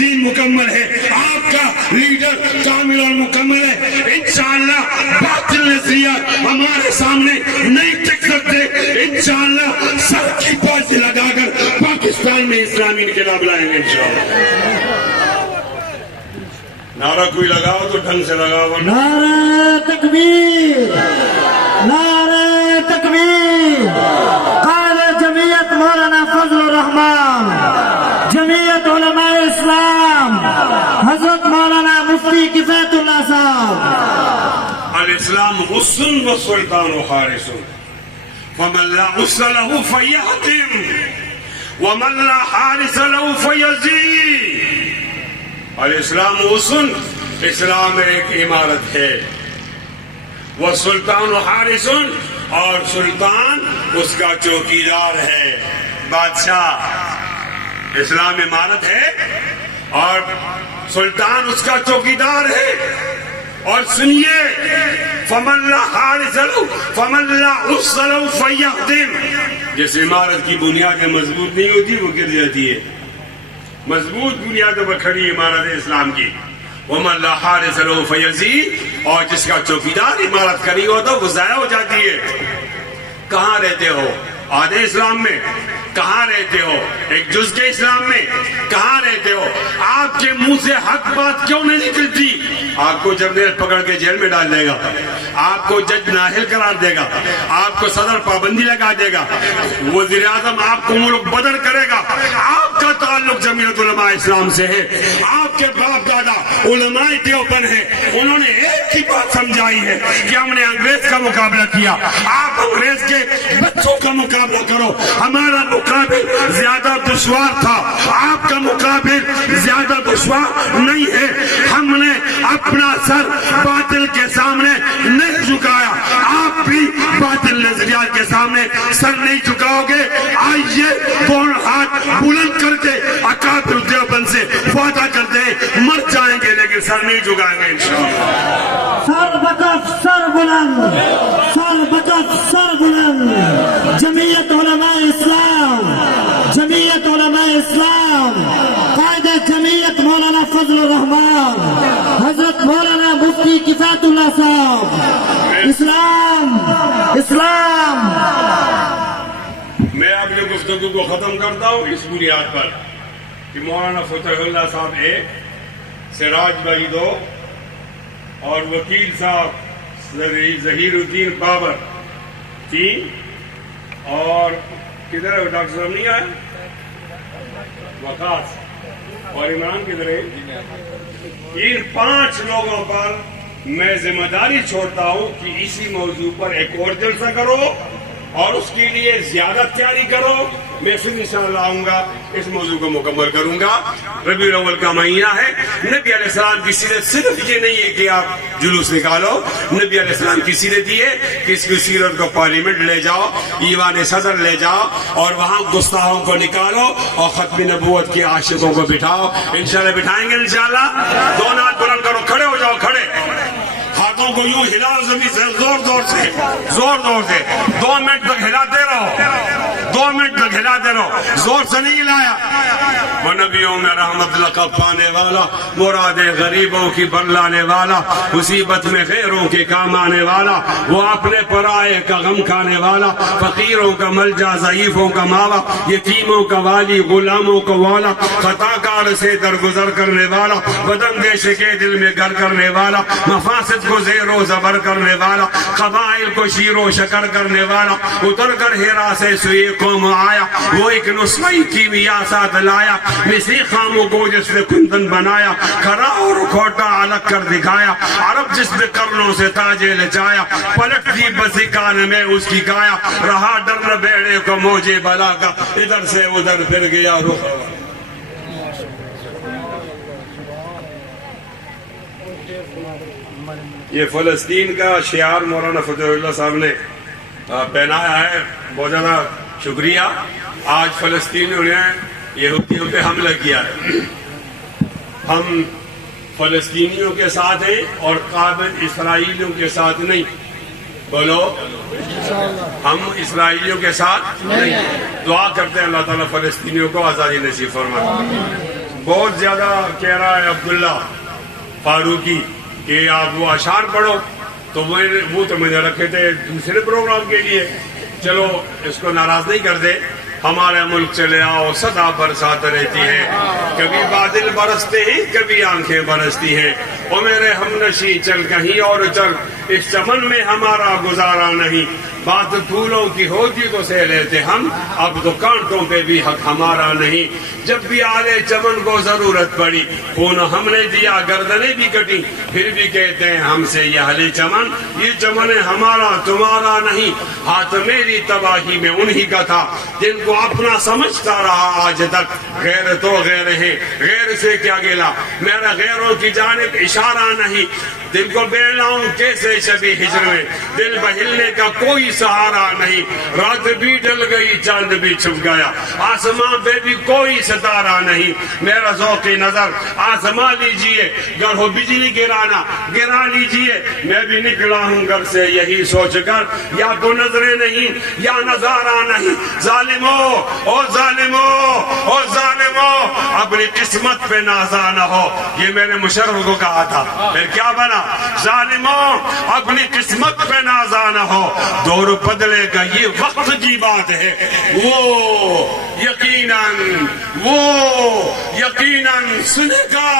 دین مکمل ہے، آپ کا لیڈر کامل اور مکمل ہے۔ انشاءاللہ باطل نظریات ہمارے سامنے نہیں ٹک سکتے، انشاءاللہ سر کی پاس لگا کر پاکستان میں اسلامی انقلاب لائیں گے انشاءاللہ۔ نعرہ کوئی لگاؤ تو ڈھنگ سے لگاؤ۔ نعرہ تکبیر، نعرہ تکبیر۔ قائد جمعیت مولانا فضل الرحمان، جمعیت علماء اسلام حضرت مولانا مفتی کفایت اللہ صاحب۔ الاسلام غصن و سلطان و حارس، فمن لا غص له فیحتم ومن لا حارس له فیزید۔ الاسلام غصن، اسلام ایک عمارت ہے، وہ سلطان و حارس، اور سلطان اس کا چوکیدار ہے، بادشاہ۔ اسلام عمارت ہے اور سلطان اس کا چوکیدار ہے۔ اور سنیے، فمن لا حارس له فمن لا غص له فیحتم۔ جس عمارت کی بنیادیں مضبوط نہیں ہوتی وہ گر جاتی ہے، مضبوط بنیادوں پر کھڑی عمارت اسلام کی۔ وَمَن لَا حَارِسَ لَهُ فَيَزِيدُ، اور جس کا چوکیدار عمارت کھڑی ہوتا وہ ضائع ہو جاتی ہے۔ کہاں رہتے ہو؟ آدھے اسلام میں؟ کہاں رہتے ہو؟ ایک جز کے اسلام میں؟ کہاں رہتے ہو؟ آپ کے منہ سے حق بات کیوں نہیں نکلتی؟ آپ کو جرنیل پکڑ کے جیل میں ڈال دے گا، آپ کو جج نااہل قرار دے گا، آپ کو صدر پابندی لگا دے گا، وزیر اعظم آپ کو ملک بدر کرے گا۔ آپ کا تعلق جمعیت علماء اسلام سے ہے، آپ کے باپ دادا علماء دیوبند ہیں، انہوں نے ایک ہی بات سمجھائی ہے کہ ہم نے انگریز کا مقابلہ کیا، آپ انگریز کے بچوں کا مقابلہ کرو۔ ہمارا مقابل زیادہ دشوار تھا، آپ کا مقابل زیادہ دشوار نہیں ہے۔ ہم نے اپنا سر باطل کے سامنے نہیں جھکایا، آپ بھی باطل نظریات کے سامنے سر نہیں جھکاؤ گے۔ آئیے دونوں ہاتھ بلند کر کے اکابر دیوبند سے وعدہ کرتے ہیں، مر جائیں گے لیکن سر نہیں جھکائیں گے انشاءاللہ۔ سر بکف سر بلند، سر بکف سر بلند۔ جمعیت علماء اسلام، جمعیت علماء اسلام، قائد جمعیت مولانا فضل الرحمان حضرت مولانا مفتی کفایت اللہ صاحب۔ اسلام، اسلام۔ میں اپنے گفتگو کو ختم کرتا ہوں اس بنیاد پر کہ مولانا فتح اللہ صاحب ایک، سراج بھائی دو، اور وکیل صاحب ظہیر الدین بابر تین، اور کدھر ہے ڈاکٹر صاحب نہیں آئے؟ وقاص اور عمران کدھر ہے؟ ان 5 لوگوں پر میں ذمہ داری چھوڑتا ہوں کہ اسی موضوع پر ایک اور جلسہ کرو اور اس کے لیے زیادہ تیاری کرو۔ میں پھر انشاءاللہ آؤں گا، اس موضوع کو مکمل کروں گا۔ ربیع الاول کا مہینہ ہے، نبی علیہ السلام کی سیرت صرف یہ نہیں ہے کہ آپ جلوس نکالو، نبی علیہ السلام کی سیرت یہ ہے کہ اس کی سیرت کو پارلیمنٹ لے جاؤ، ایوان صدر لے جاؤ، اور وہاں گستاخوں کو نکالو اور ختم نبوت کے عاشقوں کو بٹھاؤ۔ انشاءاللہ بٹھائیں گے انشاءاللہ۔ دونوں ہاتھ بلند کرو، کھڑے ہو جاؤ، کھڑے، ہاتھوں کو یوں ہلاؤ زمین سے، زور زور سے، زور زور سے 2 منٹ تک ہلاتے رہو، 2 منٹ تک ہلاتے رہو، زور سے نہیں ہلایا۔ وہ نبیوں میں رحمت لقب پانے والا، مراد غریبوں کی برلانے والا، مصیبت میں غیروں کے کام آنے والا، وہ اپنے پرائے کا غم کھانے والا، فقیروں کا ملجا، ضعیفوں کا ماوا، یتیموں کا والی، غلاموں کا والا، خطا کار سے درگزر کرنے والا، بدن دیش کے دل میں گھر کرنے والا، مفاسد کو زیر و زبر کرنے والا، قبائل کو شیر و شکر کرنے والا، اتر کر ہیرا سے سوئے قوم آیا، وہ ایک نسخی کیمیا ساتھ لایا، مسی خاموں کو جس نے کندن بنایا، کھرا اور کھوٹا الگ کر دکھایا، عرب جس نے کرنوں سے تاجے لچایا، پلٹ دی بسی کان میں اس کی کایا، رہا ڈر بیڑے کو موجے بلا کا، ادھر سے ادھر پھر گیا رخ۔ یہ فلسطین کا شعار مولانا فتح اللہ صاحب نے پہنایا ہے، بہت زیادہ شکریہ۔ آج فلسطینیوں نے یہودیوں پہ حملہ کیا ہے، ہم فلسطینیوں کے ساتھ ہیں اور قابل اسرائیلیوں کے ساتھ نہیں۔ بولو، ہم اسرائیلیوں کے ساتھ نہیں۔ دعا کرتے ہیں اللہ تعالیٰ فلسطینیوں کو آزادی نصیب فرمائے۔ بہت زیادہ کہہ رہا ہے عبداللہ فاروقی کہ آپ وہ اشعار پڑھو، تو وہ تو میں نے رکھے تھے دوسرے پروگرام کے لیے. چلو اس کو ناراض نہیں کرتے. ہمارا ملک چلے آؤ صدا برسات رہتی ہے، کبھی بادل برستے ہیں کبھی آنکھیں برستی ہیں. او میرے ہمنشی چل کہیں اور چل، اس چمن میں ہمارا گزارا نہیں. بات پھولوں کی ہوتی تو سہ لیتے ہم، اب تو کانٹوں پہ بھی حق ہمارا نہیں. جب بھی آلے چمن کو ضرورت پڑی، خون ہم نے دیا گردنیں بھی کٹی، پھر بھی کہتے ہیں ہم سے یہ اہل چمن، یہ چمن ہمارا تمہارا نہیں. ہاتھ میری تباہی میں انہی کا تھا جن کو اپنا سمجھتا رہا آج تک. غیر تو غیر ہے، غیر سے کیا گلا، میرا غیروں کی جانب اشارہ نہیں. دل کو بے لاؤں کیسے شبی ہجر میں، دل بہلنے کا کوئی سہارا نہیں. رات بھی ڈل گئی چاند بھی چھپ گیا، آسمان پہ بھی کوئی ستارہ نہیں. میرا ذوق نظر آسمان لیجئے، گر ہو بجلی گرانا گرا لیجئے. میں بھی نکلا ہوں گھر سے یہی سوچ کر، یا تو نظریں نہیں یا نظارہ نہیں. ظالمو او ظالمو او ظالمو، اپنی قسمت پہ نازا نہ ہو. یہ میں نے مشرف کو کہا تھا، پھر کیا بنا؟ ظالموں اپنی قسمت پہ نازا نہ ہو. دور بدلے گا یہ وقت کی بات ہے، وہ یقیناً سنے گا.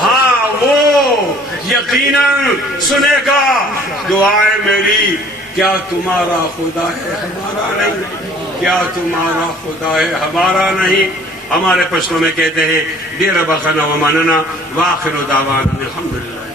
ہاں وہ یقیناً سنے گا. دعائیں میری، کیا تمہارا خدا ہے ہمارا نہیں؟ کیا تمہارا خدا ہے ہمارا نہیں؟ ہمارے پشتوں میں کہتے ہیں دیر بخنا و مننا واخر دعوانا الحمدللہ.